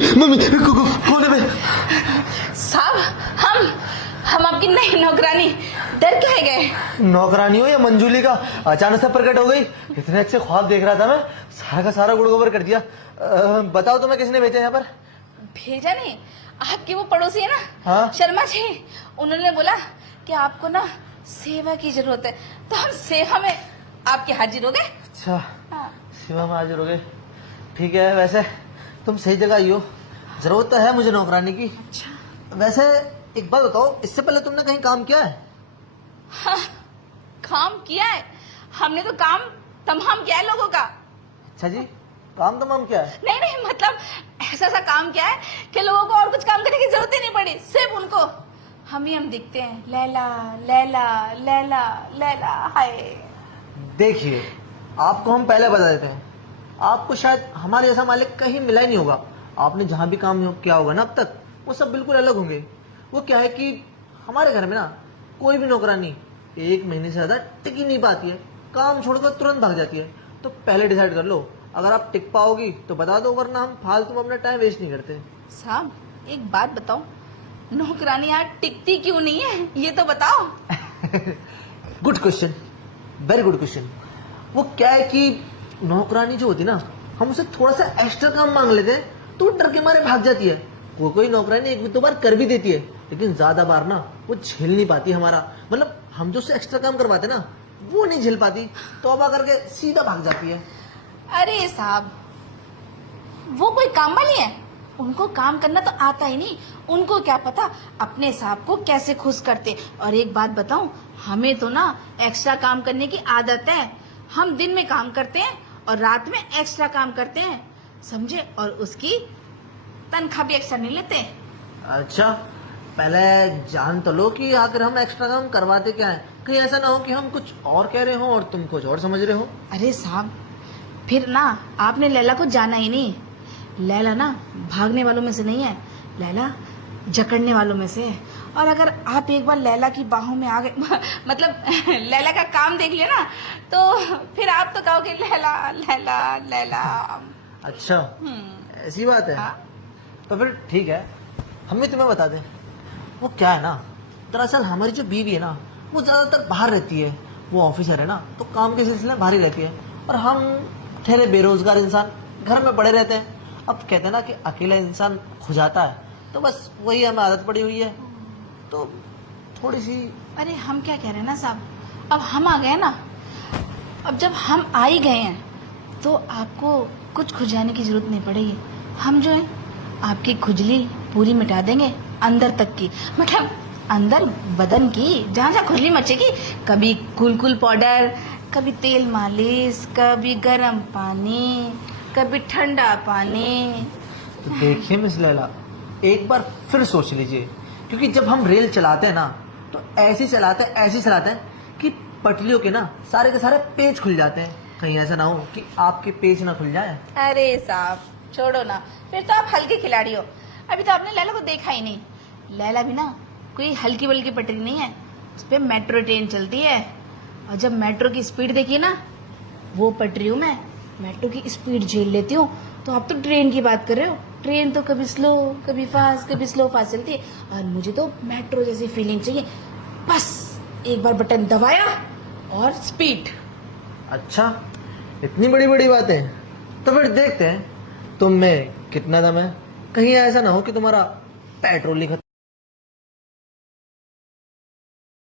Mummy mummy कौन है बे? साहब हम आपकी नई नौकरानी, डर के गए। नौकरानी हो या मंजूली का अचानक से प्रकट हो गई। इतने अच्छे ख्वाब देख रहा था मैं, सारा का सारा गुड़ गोबर कर दिया। बताओ तुम्हें किसने भेजा यहाँ पर? भेजा नहीं, आपकी वो पड़ोसी है ना, हाँ? शर्मा जी, उन्होंने बोला कि आपको ना सेवा की जरूरत है, तो हम सेवा में आपके हाजिर हो गए। अच्छा, हाँ। सेवा में हाजिर हो गए, ठीक है। वैसे तुम सही जगह आई हो, जरूरत तो है मुझे नौकरानी की। अच्छा। वैसे एक बात बताओ, इससे पहले तुमने कहीं काम किया है? हाँ, काम किया है, हमने तो काम तमाम किया है लोगों का। अच्छा जी, काम तमाम किया है? नहीं नहीं, मतलब ऐसा काम किया है कि लोगों को और कुछ काम करने की जरूरत ही नहीं पड़ी, सिर्फ उनको हम दिखते हैं, लैला लैला लैला लैला। हाय देखिए, आपको हम पहले बता देते हैं, आपको शायद हमारे जैसा मालिक कहीं मिला ही नहीं होगा। आपने जहां भी काम किया होगा ना अब तक, वो सब बिल्कुल अलग होंगे। वो क्या है कि हमारे घर में ना कोई भी नौकरानी 1 महीने से ज्यादा टिक ही नहीं पाती है, काम छोड़कर तुरंत भाग जाती है। तो पहले डिसाइड कर लो, अगर आप टिक पाओगी तो बता दो, वरना हम फालतू में अपना टाइम वेस्ट नहीं करते। साहब, एक बात बताओ, नौकरानी यार टिकती क्यों नहीं है, ये तो बताओ। Good question, very good question. वो क्या है कि नौकरानी जो होती है ना, हम उसे थोड़ा सा एक्स्ट्रा काम मांग लेते हैं तो डर के मारे भाग जाती है। वो कोई नौकरानी 1-2 बार कर भी देती है, लेकिन ज्यादा बार ना वो झेल नहीं पाती हमारा, मतलब हम जो उससे एक्स्ट्रा काम करवाते ना वो नहीं झेल पाती, तौबा करके सीधा भाग जाती है। अरे साहब, वो कोई काम वाली है, उनको काम करना तो आता ही नहीं, उनको क्या पता अपने साहब को कैसे खुश करते। और एक बात बताऊं, हमें तो ना एक्स्ट्रा काम करने की आदत है, हम दिन में काम करते हैं और रात में एक्स्ट्रा काम करते हैं, समझे, और उसकी तनख्वाह भी एक्स्ट्रा नहीं लेते। अच्छा, पहले जान तो लो कि आखिर हम एक्स्ट्रा काम करवाते क्या है, कहीं ऐसा ना हो कि हम कुछ और कह रहे हो और तुम कुछ और समझ रहे हो। अरे साहब, फिर ना आपने लैला को जाना ही नहीं। लैला ना भागने वालों में से नहीं है, लैला जकड़ने वालों में से है। और अगर आप एक बार लैला की बाहों में आ गए, मतलब लैला का काम देख लिया ना, तो फिर आप तो कहोगे लैला लैला लैला। अच्छा, ऐसी बात है। हाँ। तो फिर ठीक है, हम भी तुम्हें बता दें। वो क्या है ना, दरअसल हमारी जो बीवी है ना, वो ज्यादातर बाहर रहती है। वो ऑफिसर है ना, तो काम के सिलसिले में बाहर ही रहती है, और हम ठहरे बेरोजगार इंसान घर में पड़े रहते हैं। अब कहते हैं ना कि अकेला इंसान खो जाता है, तो बस वही हमें आदत पड़ी हुई है, तो थोड़ी सी। अरे हम क्या कह रहे हैं ना साहब, अब हम आ गए ना, अब जब हम आ ही गए हैं तो आपको कुछ खुजाने की जरूरत नहीं पड़ेगी। हम जो है आपकी खुजली पूरी मिटा देंगे, अंदर तक की, मतलब अंदर बदन की, जहाँ जहाँ खुजली मचेगी, कभी कुल पाउडर, कभी तेल मालिश, कभी गर्म पानी, कभी ठंडा पानी। तो देखिए मिस लैला, एक बार फिर सोच लीजिए, क्योंकि जब हम रेल चलाते हैं ना, तो ऐसे चलाते हैं कि पटलियों के ना सारे के सारे पेच खुल जाते हैं। कहीं ऐसा ना हो कि आपके पेच ना खुल जाए। अरे साहब छोड़ो ना, फिर तो आप हल्के खिलाड़ी हो। अभी तो आपने लैला को देखा ही नहीं। लैला भी ना कोई हल्की बल्की पटरी नहीं है, उस पर मेट्रो ट्रेन चलती है, और जब मेट्रो की स्पीड देखिए ना, वो पटरी हूँ मैं, मेट्रो की स्पीड झेल लेती हूँ। तो आप तो ट्रेन की बात कर रहे हो, ट्रेन तो कभी स्लो कभी फास्ट, कभी स्लो फास्ट चलती है, और मुझे तो मेट्रो जैसी फीलिंग चाहिए। बस एक बार बटन दबाया और स्पीड। अच्छा, इतनी बड़ी बड़ी बातें, तो फिर देखते हैं तुम में कितना दम है। कहीं ऐसा ना हो कि तुम्हारा पेट्रोल ही खत्म।